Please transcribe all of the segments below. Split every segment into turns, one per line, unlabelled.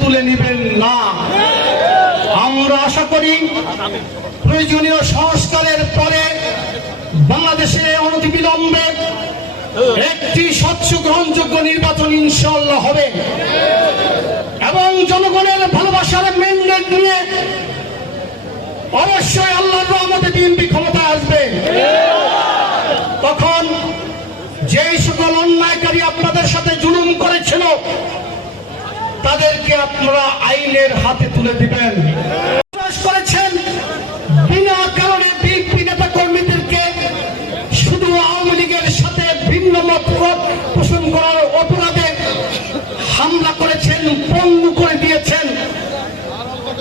তুলে নেবেন না। আমরা আশা করি প্রয়োজনীয় সংস্কারের পরে বাংলাদেশে অনতিবিলম্বে একটি স্বচ্ছ গ্রহণযোগ্য নির্বাচন ইনশাল্লাহ হবে। এবং জনগণের ভালোবাসার মেন্ডেট নিয়ে অবশ্যই আল্লাহর রহমতে বিএনপি ক্ষমতা আসবে। তখন যেই সকল অন্যায়কারী আপনাদের সাথে জুলুম করেছিল তাদেরকে আপনারা আইনের হাতে তুলে দিবেন। করেছেন কারণে কর্মীদেরকে শুধু আওয়ামী লীগের সাথে ভিন্ন মত পোষণ করার হামলা করেছেন করে দিয়েছেন।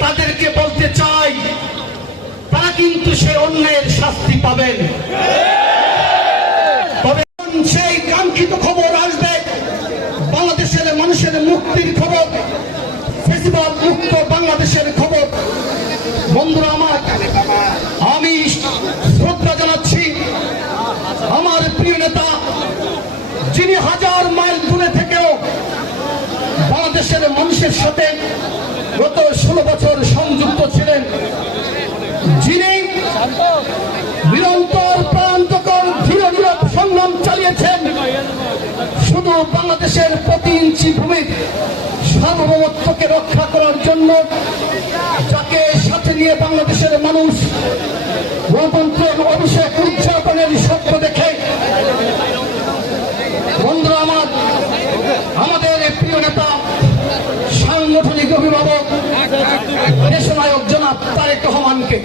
তাদেরকে বলতে চাই, তারা কিন্তু সে অন্যায়ের শাস্তি পাবেন। বন্ধুরা আমার, আমি শ্রদ্ধা জানাচ্ছি আমার প্রিয় নেতা, যিনি হাজার মাইল দূরে থেকেও বাংলাদেশের মানুষের সাথে গত ষোলো বছর সংযুক্ত ছিলেন, যিনি নিরন্তর প্রান্তকর ধীর নীরব সংগ্রাম চালিয়েছেন। শুধু বাংলাদেশের প্রতি ইঞ্চি ভূমির সার্বভৌমত্বকে রক্ষা করার জন্য গণতন্ত্রের অভিষেক উদযাপনের স্বপ্ন দেখে। বন্ধুরা আমার, আমাদের প্রিয় নেতা, সাংগঠনিক অভিভাবক, দেশনায়ক জনাব তারেক রহমানকে।